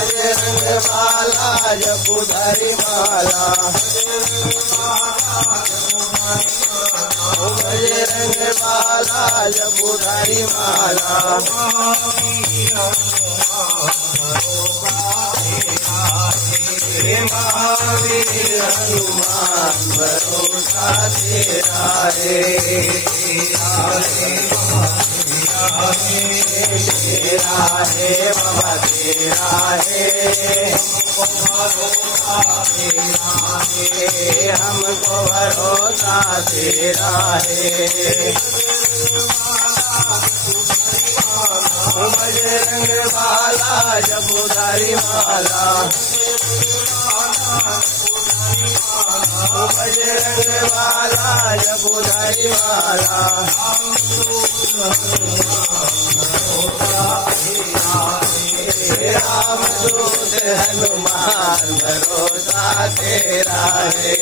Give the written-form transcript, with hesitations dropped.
बजरंग बाला जपुधारी माला, बजरंग बाला जपुधारी माला। महावीर हनुमान भरोसा तेरा है, तेरा है बाबा तेरा है, हमको भरोसा तेरा है। बजरंग बाला जपुधारी माला, बजरंग बाला जपुधारी माला। रामदूत हनुमान भरोसा तेरा है।